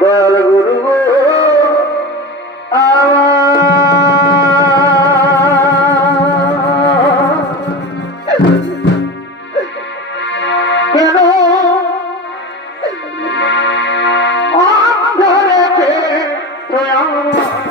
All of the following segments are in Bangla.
বল গুরু কেন ধরেছে গুরু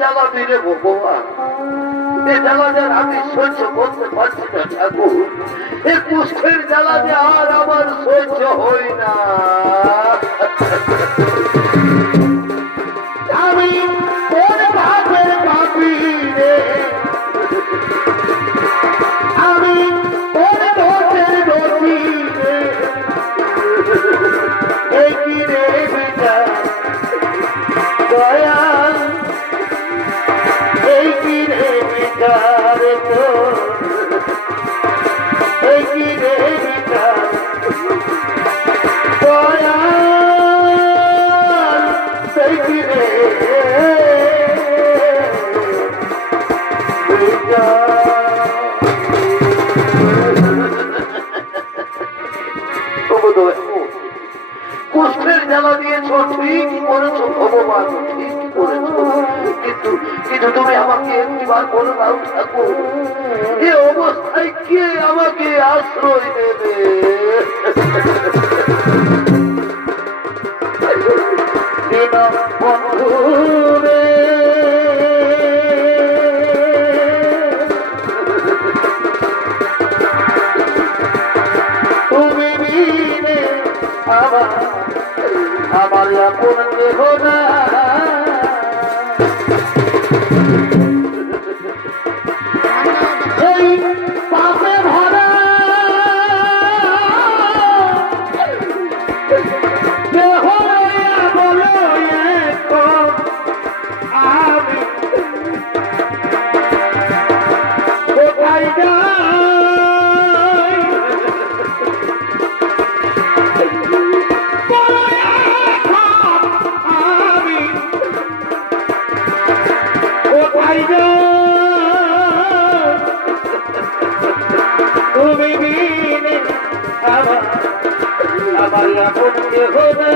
জ্বালা দিলে ভগবান এ জ্বালা যে আমি সহ্য করতে পারছি না ঠাকুর এ কুষ্ঠের জ্বালা যে আর আমার সহ্য হয় না আমি তোর ভাগের পাপি রে আমি তোর দোষের দোষী রে এই কি রে বিনা দয়া এই কি রে বিচার তো এই কি রে বিচার দয়া এই কি রে কুষ্ঠের জ্বালা দিয়েছ ঠিকই করেছো ভগবান ঠিকই করেছো কিন্তু কিন্তু তুমি আমাকে একটিবার বলো দাও ঠাকুর এ অবস্থায় কে আমাকে আশ্রয় দেবে তুমি বিনে আমার আপন কেহ না এই পাপে ভরা দেহ বলো আমি কোথায় যাই তুমি বিনে আমার আপন কেহ না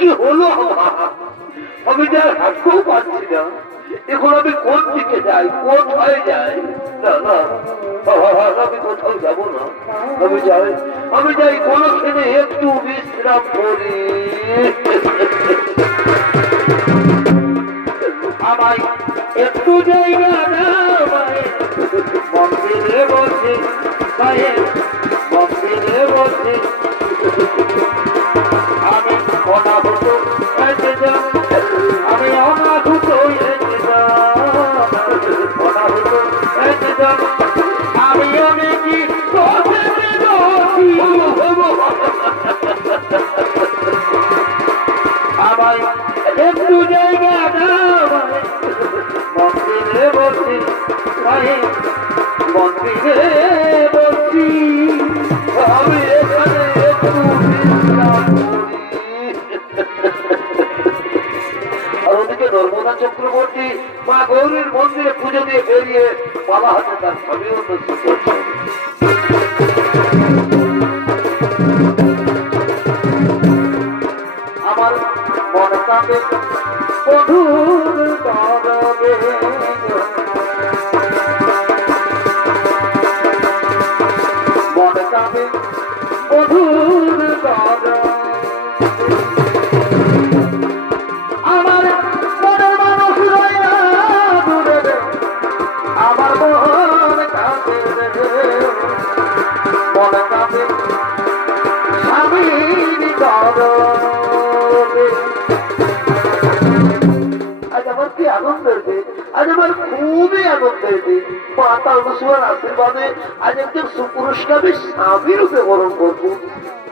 কি হলো আমি যা হাঁটতেও পারছি না এখন আমি কোন দিকে যাই কোথায় যাই না না আমি কোথাও যাবো না আমি যাই কোনখানে একটু বিশ্রাম করি আমায় একটু জায়গা মন্দিরে বসে মন্দিরে বসে আমি অনাহুত এসে যাও আমি অনাহুত এসে যাও অনাহুত এসে যাও আমি অনেকই আমায় একটু জায়গা মন্দিরে বসি মন্দিরে বসি আমি এখানে একটু বিশ্রাম করি আর ওদিকে নর্মদা চক্রবর্তী মা গৌরীর মন্দিরে পুজো দিয়ে বেরিয়ে পালা হাতে তার স্বামী উন্নতি করছে আমার মন কাঁপে বধুর দরবে মন কাঁপে বধুর দরবে আমার মনের মানুষ রইয়া দূরে আমার মন কাঁপে মন কাঁপে স্বামীর করবে। আজ আমার কি আনন্দের দিন, আজ আমার খুবই আনন্দের দিন। মাতা অনুসূয়ার আশীর্বাদে আজ একজন সুপুরুষকে স্বামী রূপে বরণ করবো।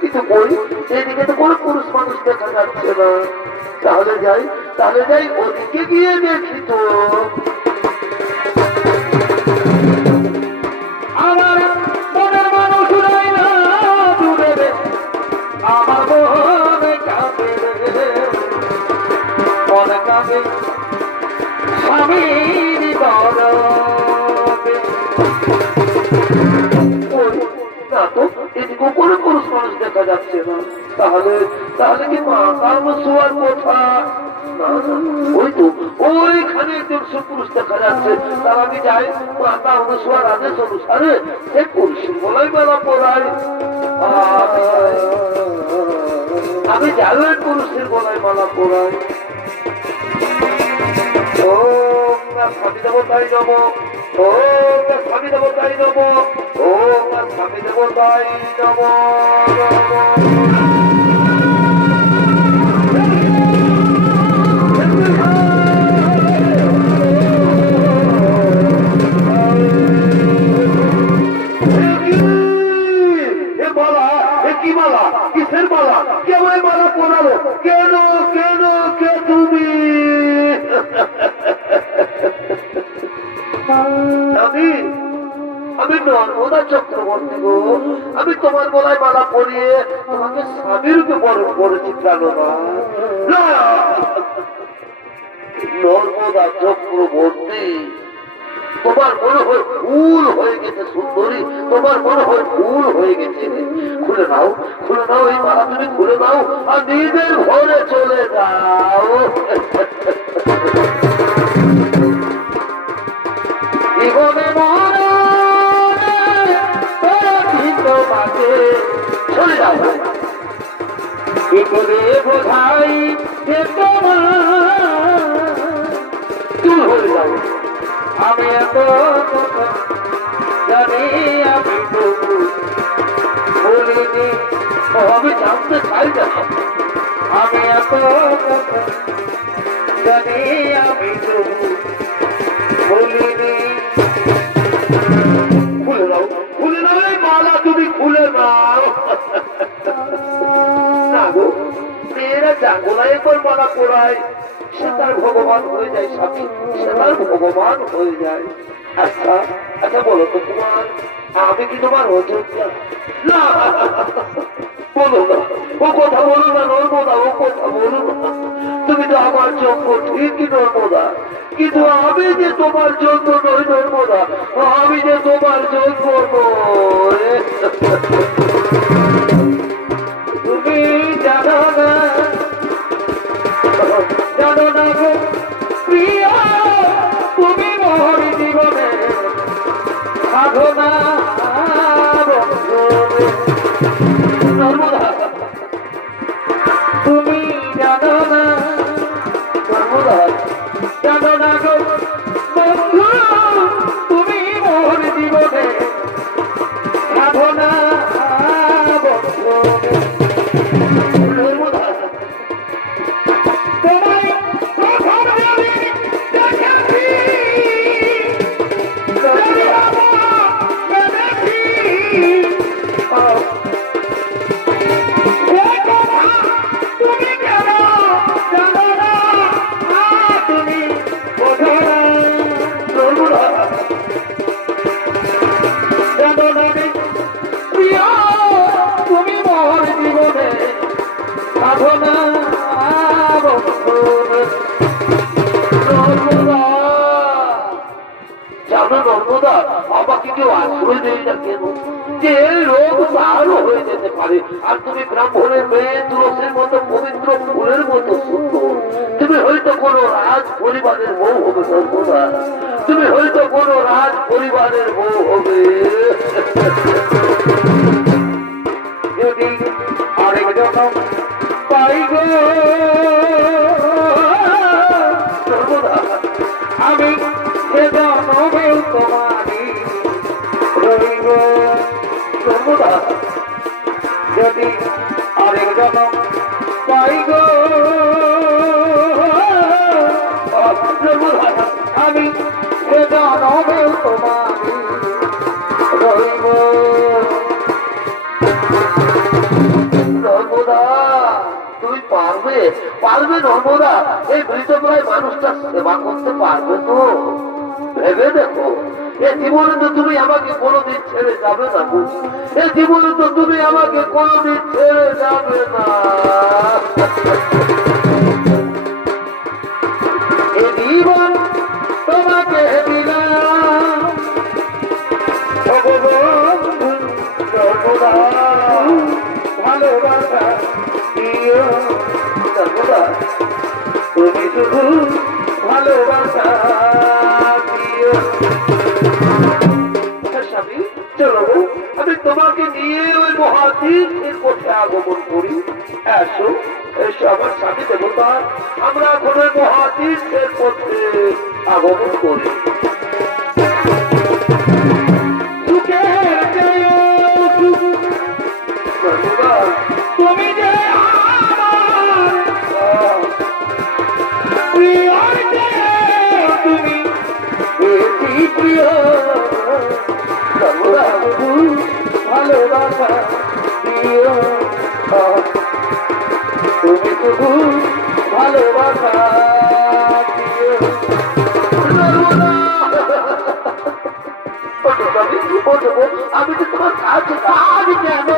কিন্তু বই এদিকে তো কোনো পুরুষ মানুষ দেখা যাচ্ছে না। তাহলে যাই ওদিকে গিয়ে দেখি তো। আমার মনের মানুষ নাই না দূরে রে, আমার মনে কাঁদে রে, মনে কাঁদে স্বামীর গরবে। না তো এদিকে কোনো পুরুষ মানুষ দেখা যাচ্ছে না। তাহলে কি মাতা অনুসূয়ার কথা? ওই তো ওইখানে একজন সুপুরুষ দেখা যাচ্ছে। তার আমি যাই মাতা অনুসূয়ার আদেশ অনুসারে সে পুরুষের বলাই মেলা পড়াই। আমি যাই ওই পুরুষের বলাই মালা পড়াই। ওম স্বামী দেবতাই নম, ওম স্বামী দেবতাই নম, ওম স্বামী দেবতাই নম। কি মালা, কিসের মালা? কে ওই মালা পড়ালো? কেন কেন কে তুমি? আমি নর্মদা চক্রবর্তী গো। আমি তোমার গলায় মালা পরিয়ে তোমাকে স্বামী রূপে বরণ করেছি প্রাণনা। নর্মদা চক্রবর্তী, তোমার মনে হয় ভুল হয়ে গেছে সুন্দরী, তোমার মনে হয় ভুল হয়ে গেছে। খুলে নাও এই মালা, তুমি খুলে নাও আর নিজের ঘরে চলে যাও। জীবনে তোমাকে চলে যাও। কি করে বোঝাই যে তোমার চুল হয়ে যাও। আমি এত জানি, আমি তবু বলিনি। আমি জানতে চাই না, আমি এত জানি, আমি তবু বলিনি। খুলে দাও এই মালা, তুমি খুলে দাও। না গো, মেয়েরা জাগলায় একবার মালা পড়ায়, সে তার ভগবান হয়ে যায় স্বামী, সে তার ভগবান হয়ে যায়। আচ্ছা বলো তো তোমার, আমি কি তোমার অযোধ্যা? না বলো না, ও কথা বলো না নর্মদা, ও কথা বলো না। তুমি তো আমার যোগ্য ঠিকই নর্মদা, কিন্তু আমি যে তোমার যোগ্য নই নর্মদা, আমি যে তোমার যোগ্য নই। তুমি জানো না গো প্রিয়া, তুমি মোর জীবনে সাধনা। নর্মদা তুমি জানো না, নর্মদা জানো না গো বন্ধু, তুমি মোর জীবনে সাধনা। নর্মদা আমাকে কেউ আশ্রয় দেয় না কেন? যে রোগ আরো হয়ে যেতে পারে। আর তুমি ব্রাহ্মণের মেয়ে, তুলসীর মতো পবিত্র ফুলের মতো সুন্দর। তুমি হয়তো কোনো রাজ পরিবারের বউ হবে নর্মদা, তুমি হয়তো কোনো রাজ পরিবারের বউ হবে। যদি আরেকজন পাই গো নর্মদা, আমি সে জন্মেও তোমারই রইব নর্মদা। যদি আরেক জনম পাই গো আমি সে জনমে তোমাকে রইব। নর্মদা তুমি পারবে পারবে নর্মদা এই মৃতপ্রায় মানুষটার সেবা করতে পারবে তো ভেবে দেখো। এ জীবনে তো তুমি আমাকে কোনোদিন ছেড়ে যাবে না, এ জীবনে তো তুমি আমাকে কোনোদিন ছেড়ে যাবে না। এ জীবন তোমাকে দিলাম সর্বদা ভালোবাসা দিও সর্বদা, তুমি শুধু ভালোবাসা দিও। স্বামী চলো আমি তোমাকে নিয়ে ওই মহাতীর্থের পথে আগমন করি। এসো এসো আমার স্বামী দেবতা, আমরা এখন ওই মহাতীর্থের পথে আগমন করি। তুমি যে তুমি প্রিয় ভালোবাসা দিও, তুমি শুধু ভালোবাসা দিও। আমি তো তোমার কাছে কাজ কেন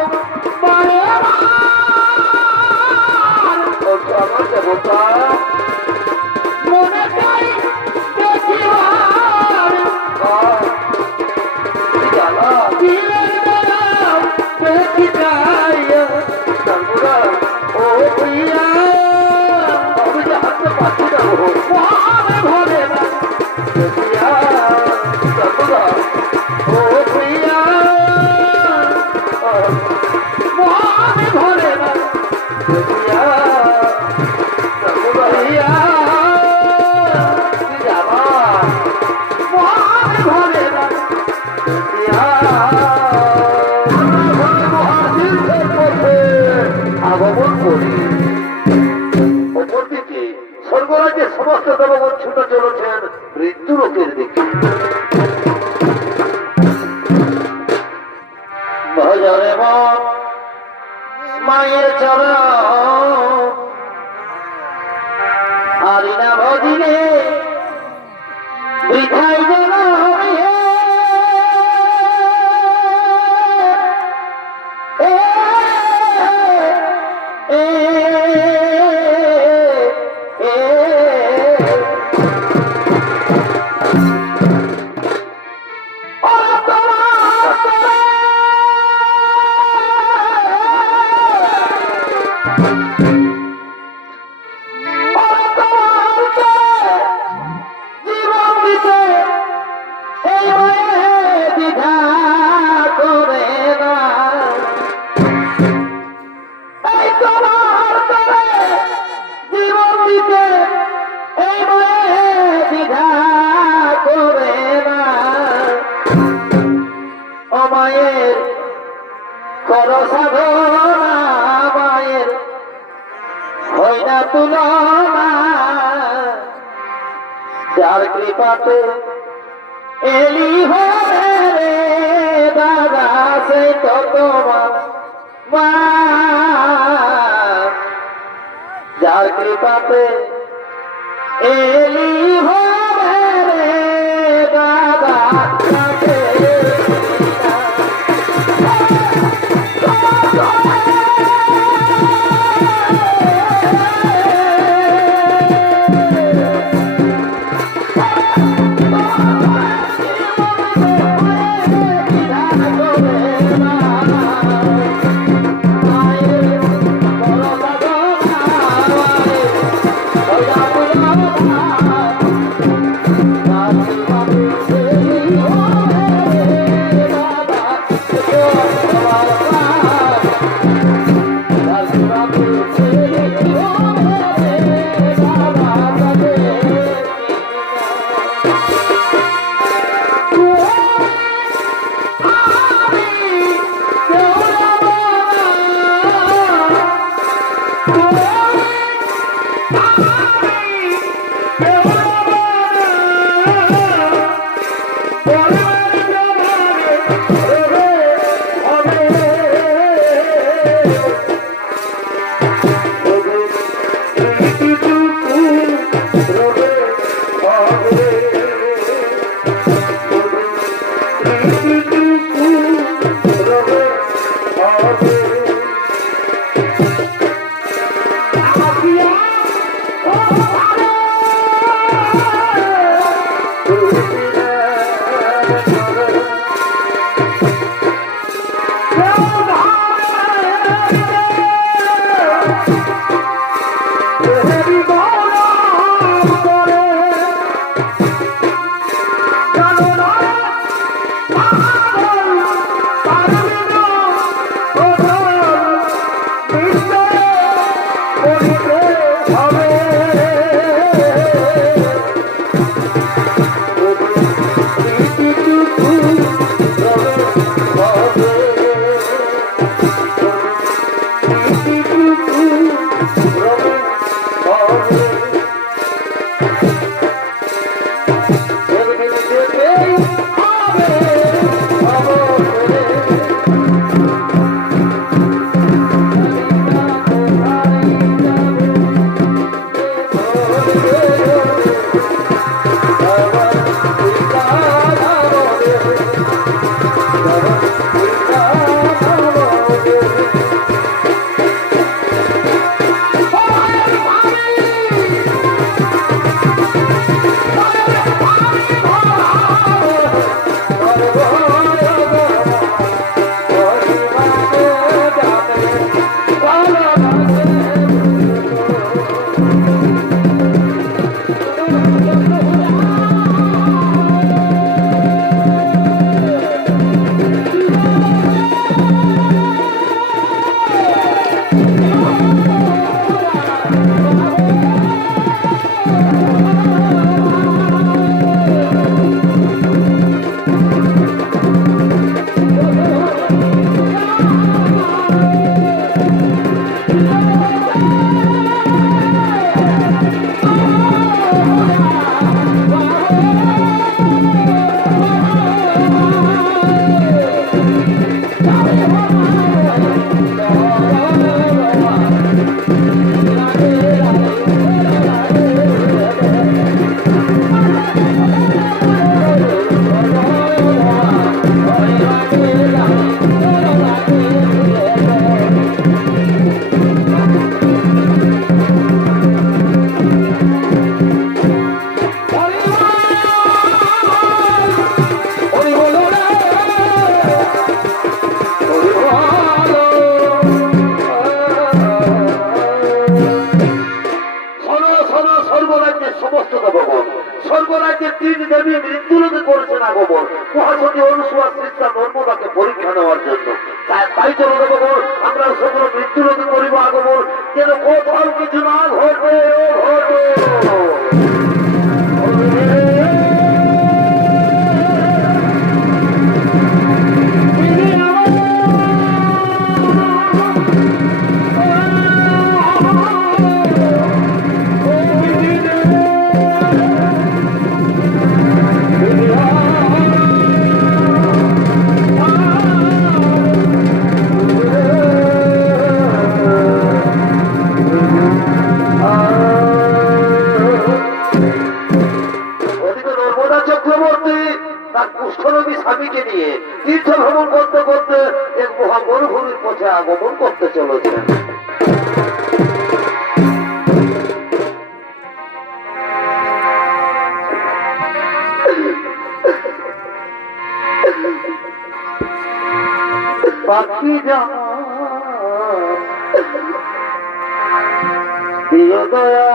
আমার দেবতা মনে চাই ও প্রিয়া আমি যে হাতে পাচ্ছি না ঘরে প্রিয়া সর্বদা ও প্রিয়া মহামে ঘরে না প্রিয়া সর্বদা প্রিয়া যাবা মহামে ঘরে না প্রিয়া আগমন করি। অপরদিকে স্বর্গরাজ্যের সমস্ত দেবগণ ছুটে চলেছেন মৃত্যু লোকের দিকে। ভজরে মন মায়ের চরণ আরিনা ভজিলে বৃথাই যেন যার কৃপাতে এলি হবে রে দাদা সে তো তোমার মা, যার কৃপাতে এলি হবে রে দাদা স্বর্গরাজ্যের তিন দেবী মৃত্যুলোকে করেছেন আগমন মহাসতী অনুসুয়া সৃষ্টা নর্মদাকে পরীক্ষা নেওয়ার জন্য। তাই চলো দেবগণ, আমরা সকল মৃত্যুলোকে করিব আগমন, যেন কোথাও কিছু না ঘটে ঘটে। স্বামীকে নিয়ে তীর্থ ভ্রমণ করতে করতে এক মহা মরুভূমির পথে আগমন করতে চলেছেন। পাখি যা দিও দয়া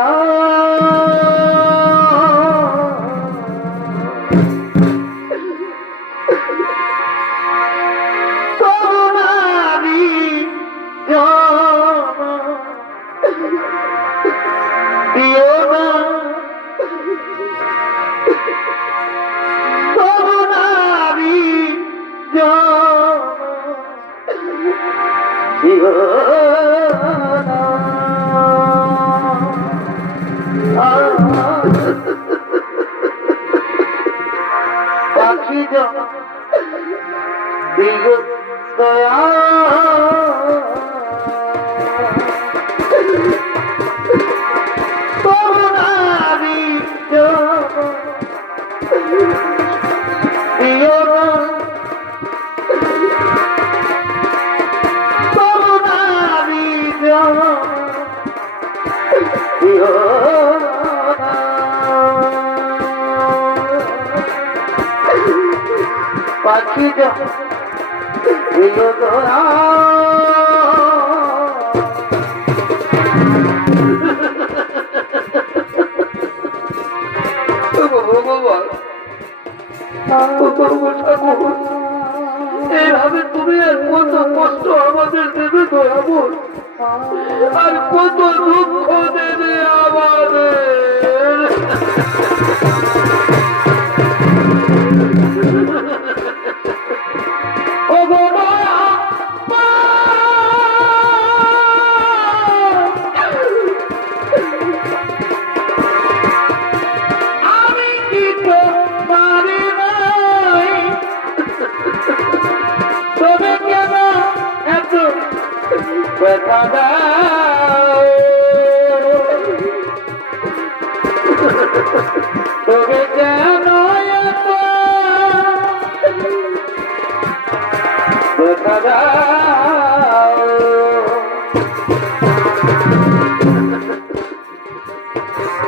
পাখি যা এইভাবে তুমি আর কত কষ্ট আমাদের দেবে দয়াবর, আর কত দুঃখ দেবে আমাদের। তবে কেন দেখা দাও,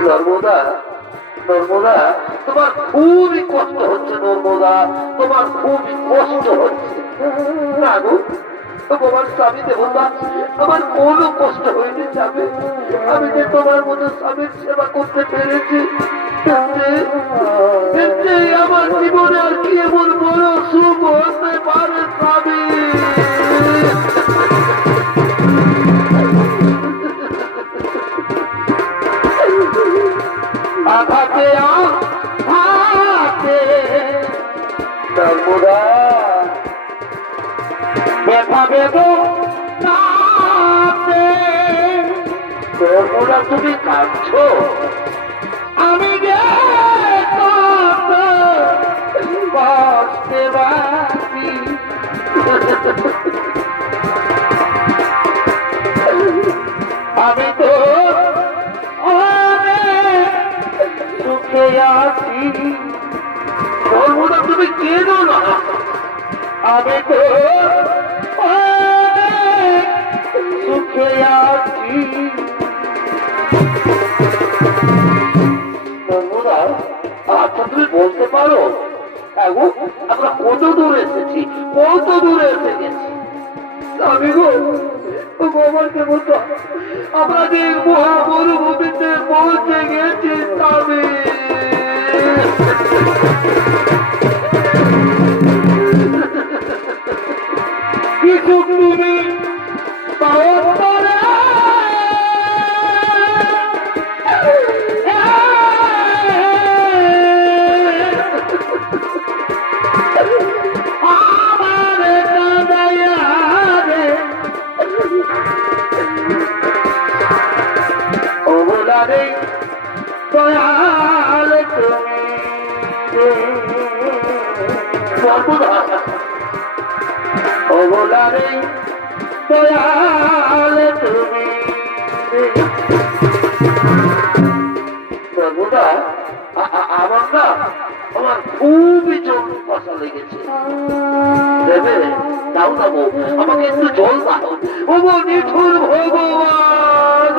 নর্মদা নর্মদা তোমার খুবই কষ্ট হচ্ছে, নর্মদা তোমার খুবই কষ্ট হচ্ছে। না গো তোমার স্বামী দেবতা, আমার কোনো কষ্ট হয়নি যাবে, আমি যে তোমার মতো স্বামীর সেবা করতে পেরেছি, আমার জীবনে আর কি এমন বড় সুখ হতে পারে স্বামী। আঘাতে আঘাতে নর্মদা ব্যথা বেদনাতে নর্মদা তুমি কাঁদছো, আমি যে কত কষ্টে বাঁচি, আমি তো অনেক সুখে আছি। নর্মদা তুমি কেঁদো না, আমি তো অনেক সুখে আছি। নর্মদা আচ্ছা তুমি বলতে পারো আমরা কত দূর এসেছি, কত দূরে এসে গেছি? আমি গো আমার দেবতা, আমরা যে মহামরুভূমিতে পৌঁছে গেছি স্বামী। কিছু তুমি দয়াল তুমি অবলারে দয়াল তুমি। প্রভুদা আমার না আমার খুবই জল কষা লেগেছে, দেবে দাও না বউ, আমাকে একটু জল দাও। ও নিঠুর ভগবান,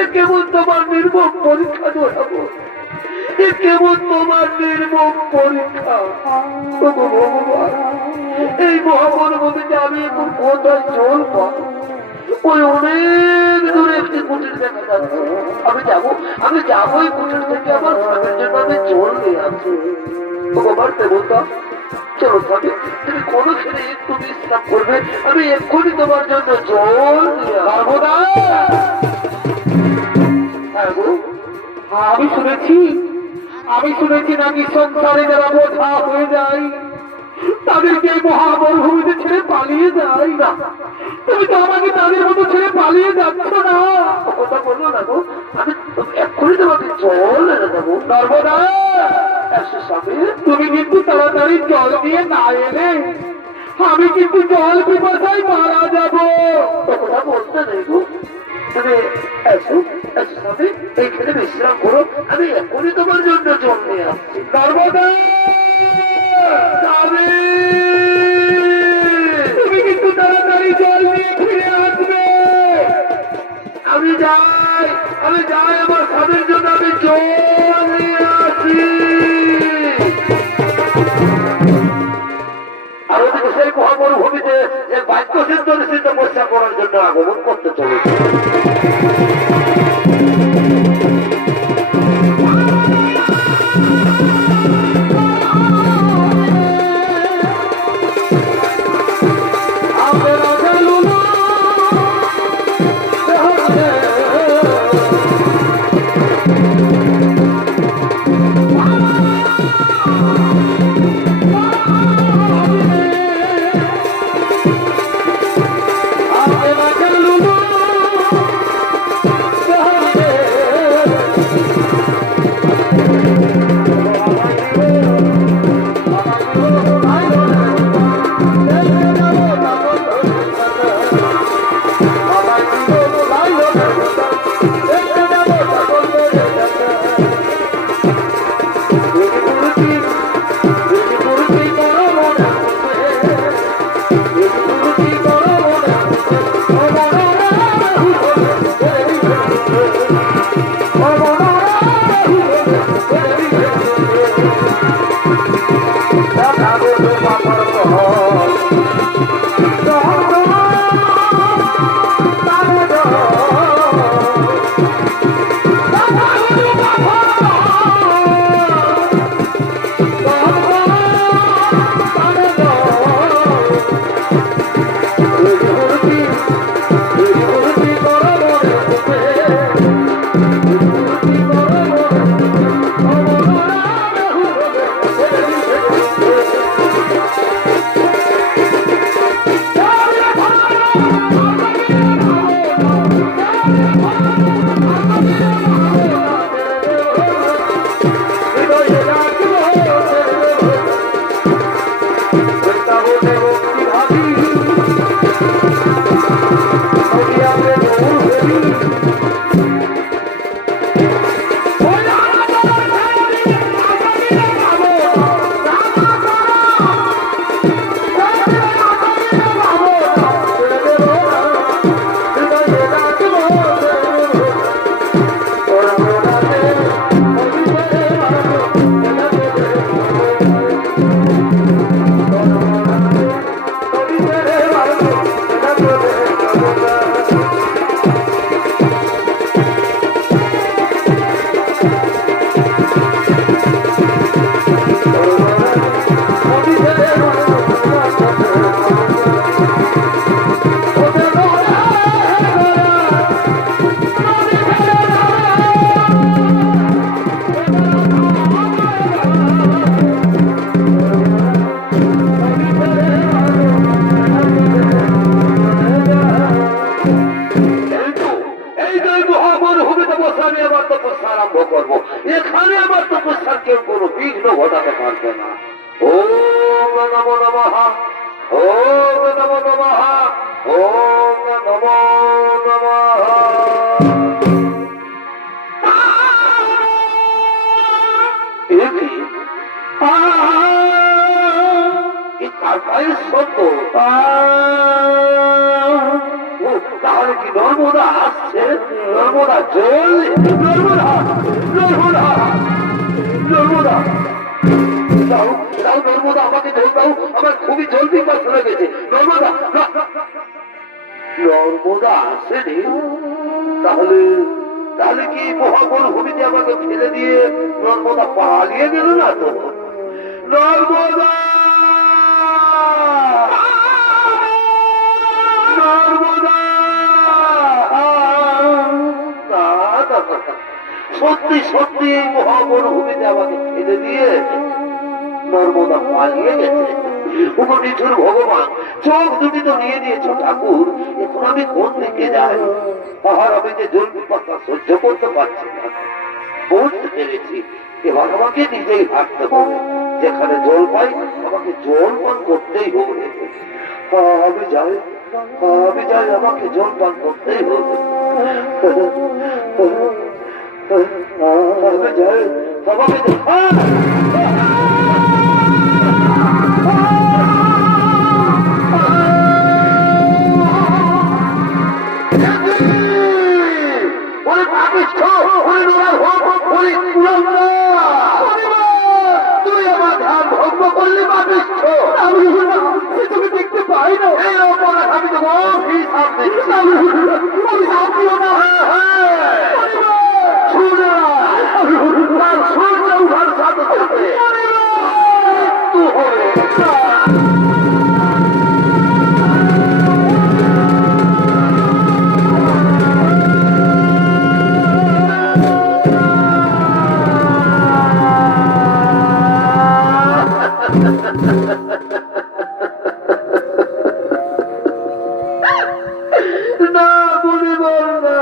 এ কেমন তোমার নির্মম পরীক্ষা দোয়াবো, এ কেমন তোমার নির্মম পরীক্ষা। ভগবান এই মহামরুভূমিতে আমি এখন কোথায় জল পাবো? ওই অনেক দূরে একটি কুটির দেখা যাচ্ছে, আমি যাবো ওই কুটির থেকে আমার স্বামীর জন্য আমি জল নিয়ে আসবো। ভগবান দেবতা চলো স্বামী, তুমি কোনো খেলে একটু বিশ্রাম করবে, আমি এক্ষুনি তোমার জন্য জল নিয়ে আসবো। আমি শুনেছি নাকি সংসারে যারা বোঝা হয়ে যায় তাদেরকে মহামরুভূমিতে ছেড়ে পালিয়ে যায় না। তুমি তো আমাকে তাদের মতো ছেড়ে পালিয়ে যাচ্ছ না, কথা বললো না গো, আমি এক্ষুনি তোমাকে জল এনে দেবো। নর্মদা তুমি কিন্তু তাড়াতাড়ি জল দিয়ে না এলে আমি কিন্তু জল পিপাসায় মারা যাবো। কথা বলতে নেই গো, তুমি এসো স্বামী, এইখানে বিশ্রাম করো, আমি এখনই তোমার জন্য জল নিয়ে আসছি। নর্মদা তুমি কিন্তু তাড়াতাড়ি জল নিয়ে ফিরে আসবে। আমি যাই আমার স্বামীর জন্য আমি জল নিয়ে আসি। মরুভূমিতে যে বাক্য সিদ্ধ ঋষি তপস্যা করার জন্য আগমন করতে চলেছে। তাহলে কি নর্মদা আসছে? নর্মদা জল, নর্মদা নর্মদা নর্মদা দাও দাও, নর্মদা আমাকে জল দাও, আমার খুবই জল পিপাস লেগেছে। নর্মদা নর্মদা আসেনি? তাহলে তাহলে কি মহাবনভূমিতে আমাকে ফেলে দিয়ে নর্মদা পালিয়ে গেল না তো? নর্মদা সত্যি সত্যি এই মহাবনভূমিতে আমাকে ফেলে দিয়ে নর্মদা পালিয়ে গেছে। উপনিঠুর ভগবান, চোখ দুটি তো নিয়ে নিয়েছ ঠাকুর, এখন আমি কোন দিকে যাই? পাহাড় আমি যে জল পিপাসা সহ্য করতে পারছি না, বুঝতে পেরেছি। এবার আমাকে নিজেই হাঁটতে হবে, যেখানে জল পাই আমাকে জল পান করতেই হবে। আমি যাই, আমি যাই, আমাকে জল পান করতেই হবে। আমি যাই, আমাকে তুমি আমার ধাম ভঙ্গ করলে মানুষ, তুমি দেখতে এই অপরাধ আমি তো অভিশাপ দিচ্ছি। শুনে তার সূর্য উঠার সাথে সাথে মৃত্যু হবে। না বলিবার না,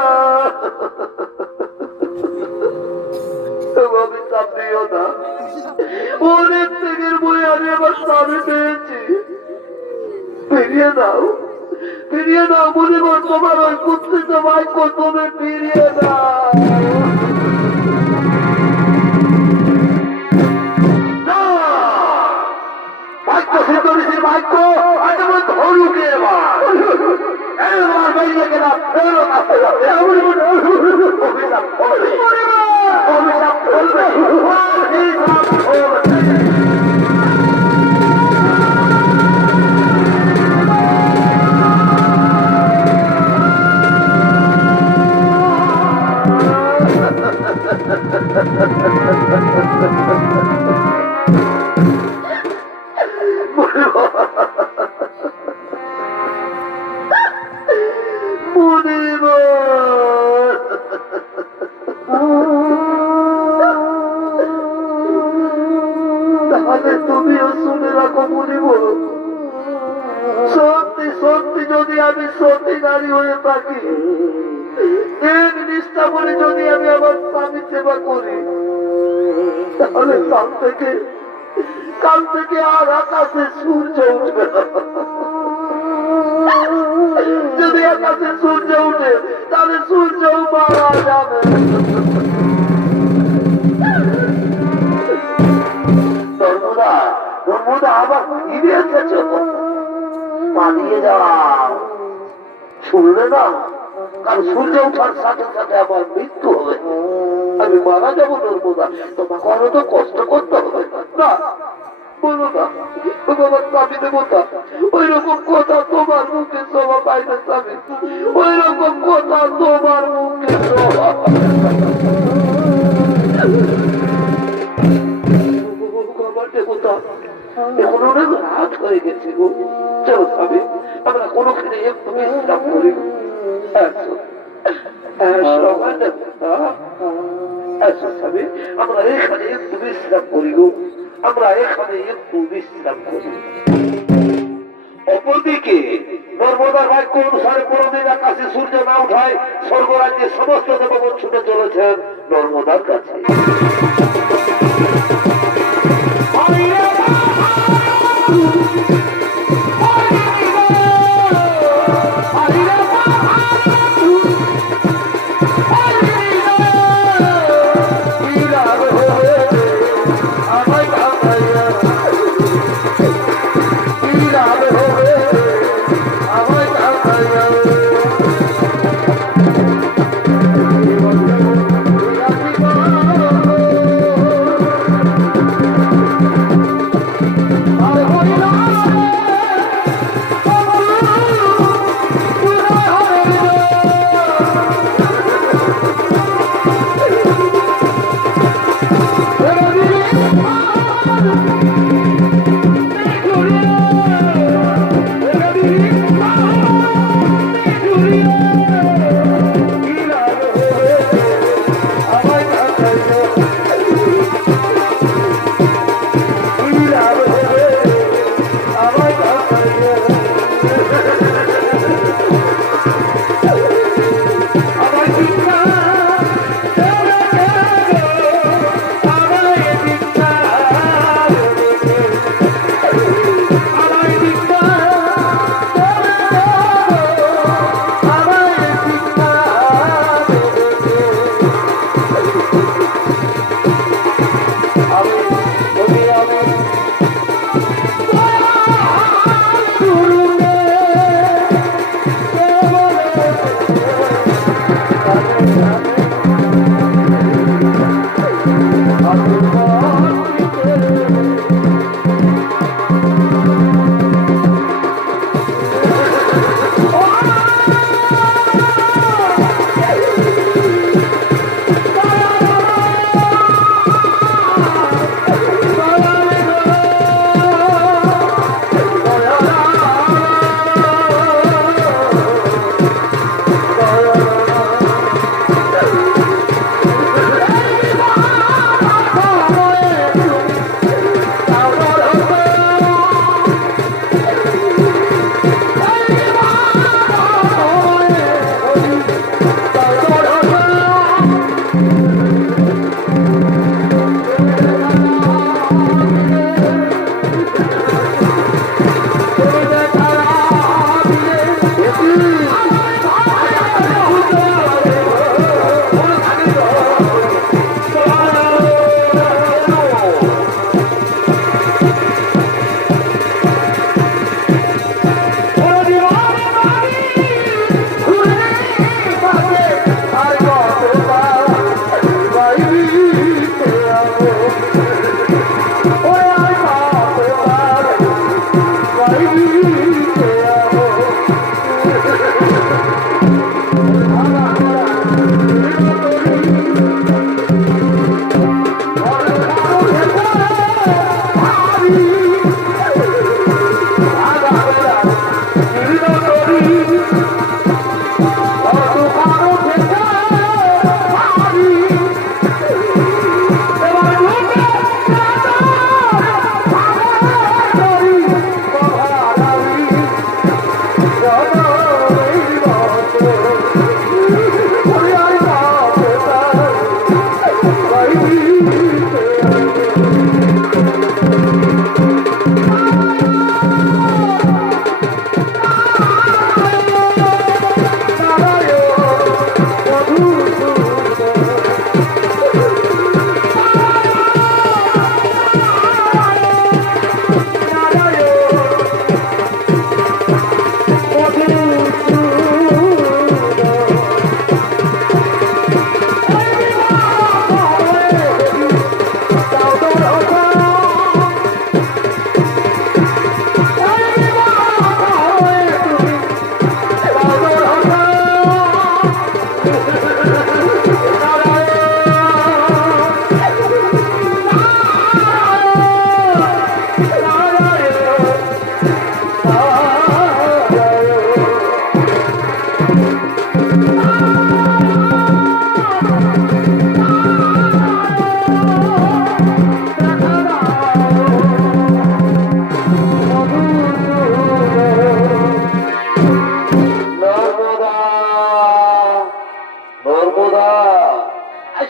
অভিশাপ দিও না। অনেক থেকে বলে আমি আমার স্বামী পেয়েছি, ফিরিয়ে দাও, ফিরিয়ে দাও বলিবার। তোমার ওই পুত্রিত বাক্য তুমি ফিরিয়ে দাও। বাক্য সিদ্ধ ঋষির বাক্য আজ আমার ধরুকে এবার বেরিয়ে গেলাম ফেরত আসতে যাবে। অভিশাপ করবে, অভিশাপ করবে, অভিশাপ করবে। তাহলে তুমিও শুনে রাখো মুনিব, সত্যি সত্যি যদি আমি সত্যি নারী হয়ে থাকি, এক নিষ্ঠা বলে যদি আমি আমার স্বামী সেবা করি, তাহলে কাল থেকে আর আকাশে সূর্য উঠবে না। যদি আকাশে সূর্য উঠে তাহলে সূর্য মারা যাবে। ধর্মদা আবার ফিরে এসেছ, পালিয়ে যাও। শুনলে না, কারণ সূর্য ওঠার সাথে সাথে আমার মৃত্যু হবে, আমি মারা যাবো। ধর্মদা তোমাকে আরো তো কষ্ট করতে হবে না, বলো না তোমার স্বামী দেবতা। ওই রকম কথা তোমার মুখে শোভা পাই না স্বামী, ওই রকম কথা তোমার মুখে শোভা পায় না। দেবতা এখন অনেক রাত হয়ে গেছে গো, চলো স্বামী আমরা কোনোখানে একটু বিশ্রাম করি। স্বামী আমরা এখানে একটু বিশ্রাম করি গো, আমরা এখানে একটু বিশ্রাম করি। অপরদিকে নর্মদার বাক্য অনুসারে কোনদিন আকাশে সূর্য না উঠায় স্বর্গরাজ্যের সমস্ত দেবগণ ছুটে চলেছেন নর্মদার কাছে।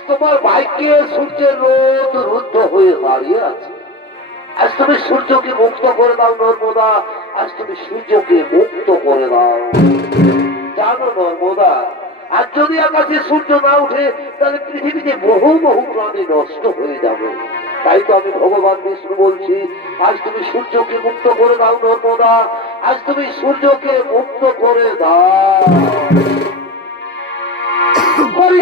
তোমার ভাইকে সূর্যের রোদ রুদ্ধ হয়ে দাঁড়িয়ে আছে। আজ তুমি সূর্যকে মুক্ত করে দাও নর্মদা, আজ তুমি সূর্যকে মুক্ত করে দাও। জানো নর্মদা, আজ যদি আকাশে সূর্য না উঠে তাহলে পৃথিবীতে বহু বহু প্রাণী নষ্ট হয়ে যাবে। তাই তো আমি ভগবান বিষ্ণু বলছি, আজ তুমি সূর্যকে মুক্ত করে দাও নর্মদা, আজ তুমি সূর্যকে মুক্ত করে দাও। হরি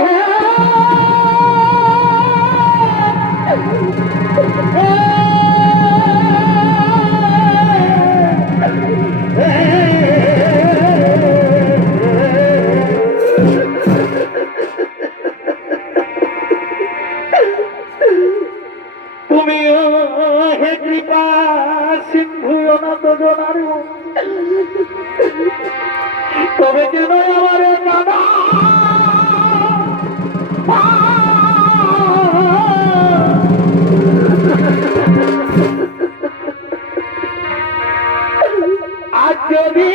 তুমি হে কৃপা সিন্ধু অনন্ত জনারু, তবে কেন আমার দাদা আজ যদি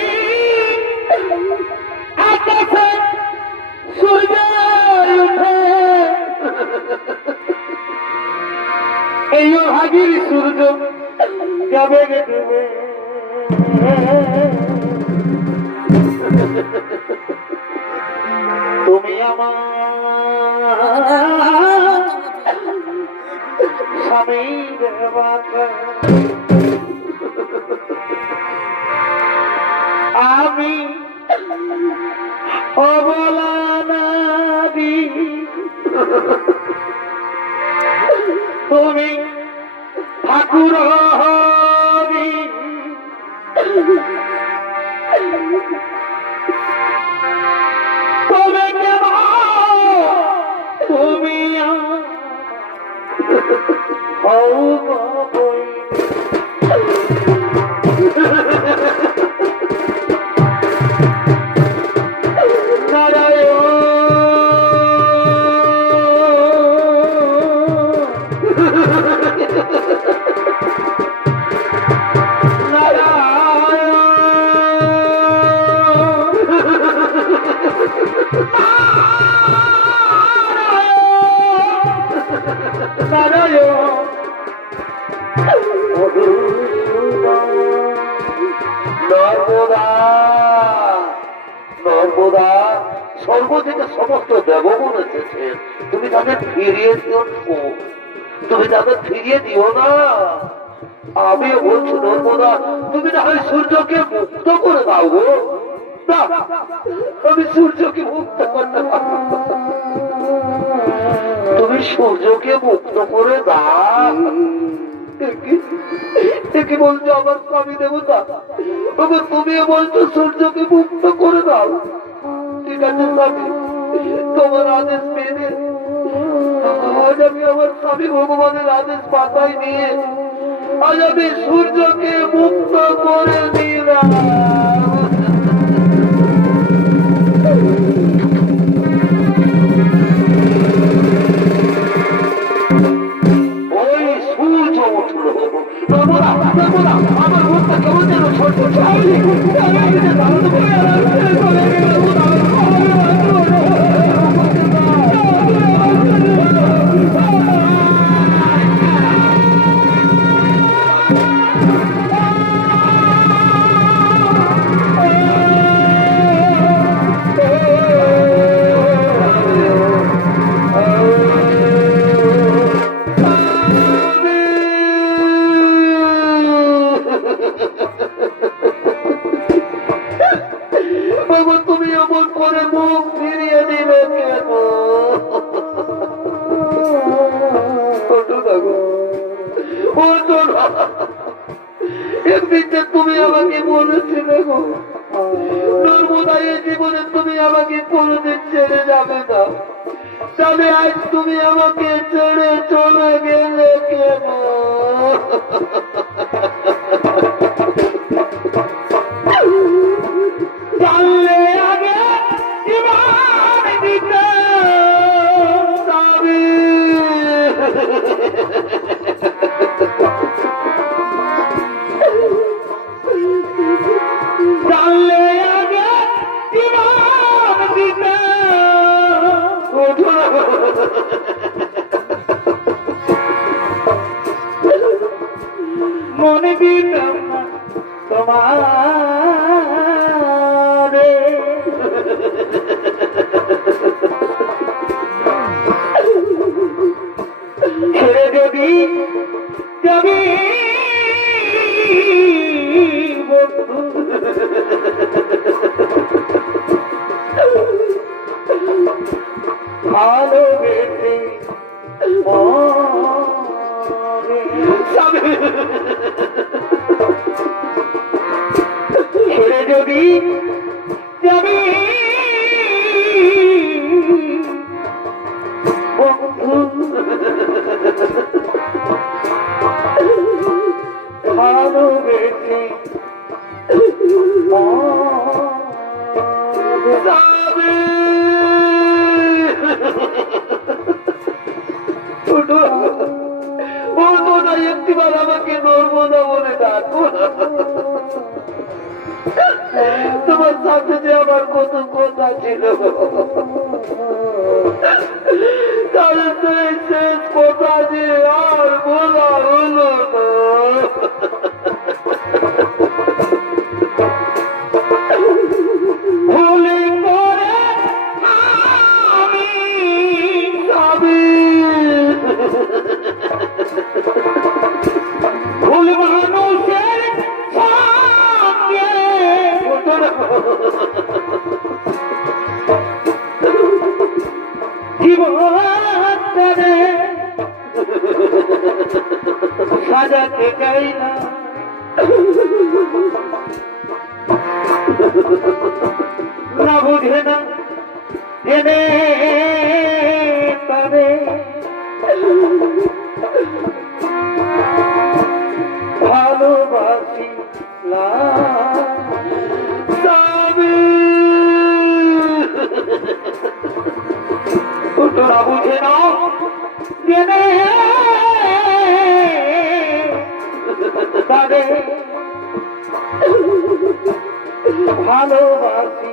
আকাশে সূর্য উঠে, এই হাগির সূর্য যাবে গে ডুবে। তুমি আমার স্বামী আমি অবলা নারী, তুমি ঠাকুর হরি। তবে কেন তুমি হও বই নর্মদা, স্বর্গ থেকে সমস্ত দেবগণ এসেছে, তুমি তাদের ফিরিয়ে দিও, তুমি তাদের ফিরিয়ে দিও না। আমি বলছি নর্মদা, তুমি না হয় সূর্যকে মুক্ত করে দাও গো। না, আমি সূর্যকে মুক্ত করতে পারবো, তুমি সূর্যকে মুক্ত করে দাও। কি বলছো আমার স্বামী দেবতা? তুমিও বলছো সূর্যকে মুক্ত করে দাও। ঠিক আছে স্বামী, তোমার আদেশ মেনে আজ আমি আমার স্বামী ভগবানের আদেশ পাতায় নিয়ে আজ আমি সূর্যকে মুক্ত করে দিলাম। আমার মুখটা কেমন যেন ছোট তুমি এমন করে মুখ ফিরিয়ে দিলে কেন? একদিন তুমি আমাকে বলেছিলে গো নর্মদা, এই জীবনে তুমি আমাকে কোনোদিন ছেড়ে যাবে না, তবে আজ তুমি আমাকে ছেড়ে চলে গেলে কেন? জানলে আগে মনে দিতাম না তোমার ছেড়ে যদি যাবি বন্ধু ভালোবেসে ছেড়ে যদি যাবি বন্ধু ভালোবেসে একটিবার আমাকে নর্মদা বলে ডাকো। তোমার সাথে যে আমার কত কথা ছিল, তাহলে সেই শেষ কথা যে আর বলা হলো না। ভুলে করে আমি ভুল মানুষের সঙ্গে জীবনে সাজাতে চাই না। না বুঝে না জেনে পারে ভালোবাসি না বুঝে না জেনে পারে ভালোবাসি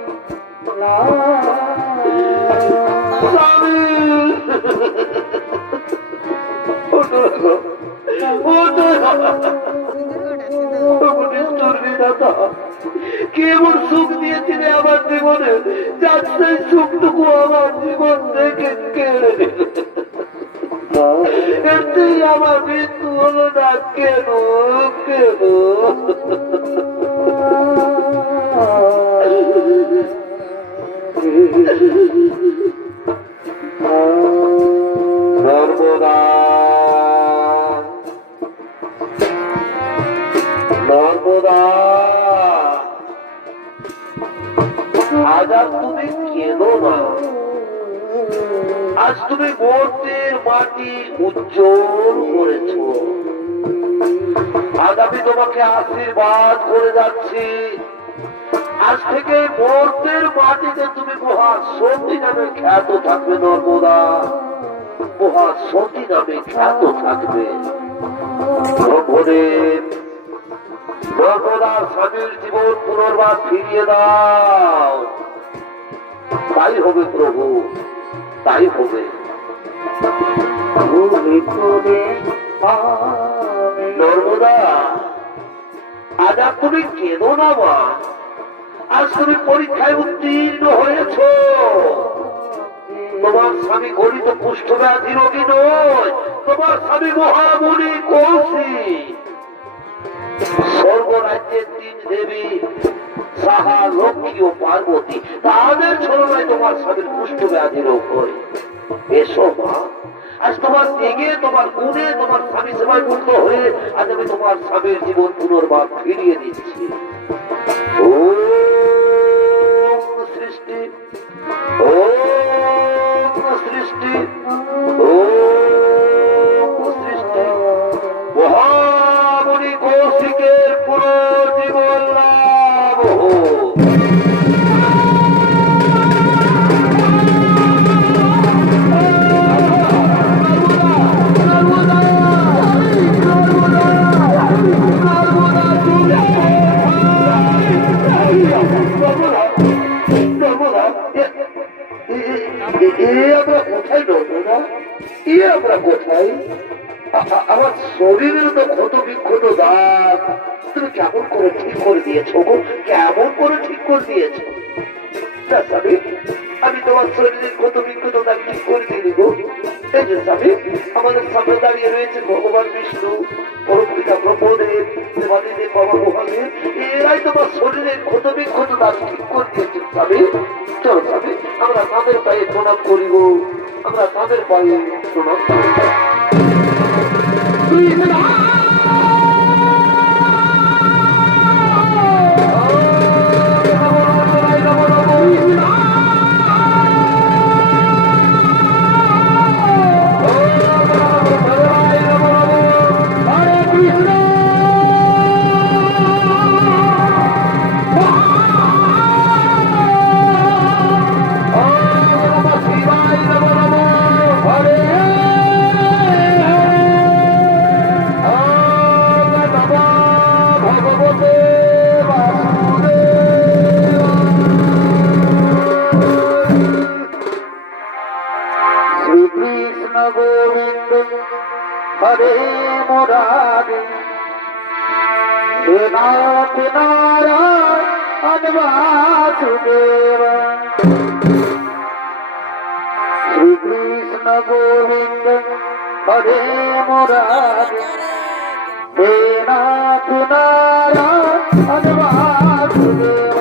না। কেমন সুখ দিয়েছিলে আমার জীবনে, যার সেই সুখটুকু আমার জীবন থেকে কেড়ে দিল। এতেই আমার মৃত্যু হলো না কেন কেন? নর্মদা নর্মদা, আজ আর তুমি কেঁদো না। আজ তুমি মূর্তির মাটি উজ্জ্বল করেছ। আজ আমি তোমাকে আশীর্বাদ করে যাচ্ছি। আজ থেকে মূর্তির মাটিতে তুমি মহা সতী নামে খ্যাত থাকবে। নর্মদা মহা সতী নামে খ্যাত থাকবে। ব্রহ্মদেব, নর্মদার স্বামীর জীবন পুনর্বার ফিরিয়ে দাও। তাই হবে প্রভু, তাই হবে। নর্মদা, আজ আর তুমি কেঁদো না মা। আজ তুমি পরীক্ষায় উত্তীর্ণ হয়েছ। তোমার স্বামী গণিত কুষ্ঠ ব্যাধি রোগী নয়, তোমার স্বামী মহামুনি কৌশিক। স্বর্গরাজ্যের তিন দেবী সাহা, লক্ষ্মী ও পার্বতী, তাদের ছলনায় তোমার স্বামীর কুষ্ঠ ব্যাধি রোগ হয়। এসো মা, আজ তোমার তেগে, তোমার গুণে, তোমার স্বামী সেবায় মুক্ত হয়ে আজ আমি তোমার স্বামীর জীবন পুনর্বার ফিরিয়ে দিচ্ছি। ওম সৃষ্টি, ওম সৃষ্টি, ওম সৃষ্টি। মহামুনি কৌশিকের পুনর্জীবন লাভ হোক। আমরা কোথায় নন্দনা? আমরা কোথায়? আমার শরীরের তো ক্ষত বিক্ষত দাগ তুমি কেমন করে ঠিক করে দিয়েছো গো? কেমন করে ঠিক করে দিয়েছো? না স্বামী, আমি তোমার শরীরের ক্ষত বিক্ষত দাগ ঠিক করে দিয়ে দিব। এই যে স্বামী, আমাদের সামনে দাঁড়িয়ে রয়েছে ভগবান বিষ্ণু, পরম পিতা ব্রহ্মদেব, দেবাদিদেব বাবা মহাদেব। এরাই তোমার শরীরের ক্ষত বিক্ষত দাগ ঠিক করে দিয়েছে স্বামী। চলো স্বামী, আমরা তাদের পায়ে প্রণাম করিব, আমরা তাদের পায়ে প্রণাম করিব। শ্রীকৃষ্ণ গোবিন্দ হরে মুরারি নাথ নারায়ণ বাসুদেব শ্রীকৃষ্ণ গোবিন্দ হরে মুরারি নাথ নারায়ণ বাসুদেব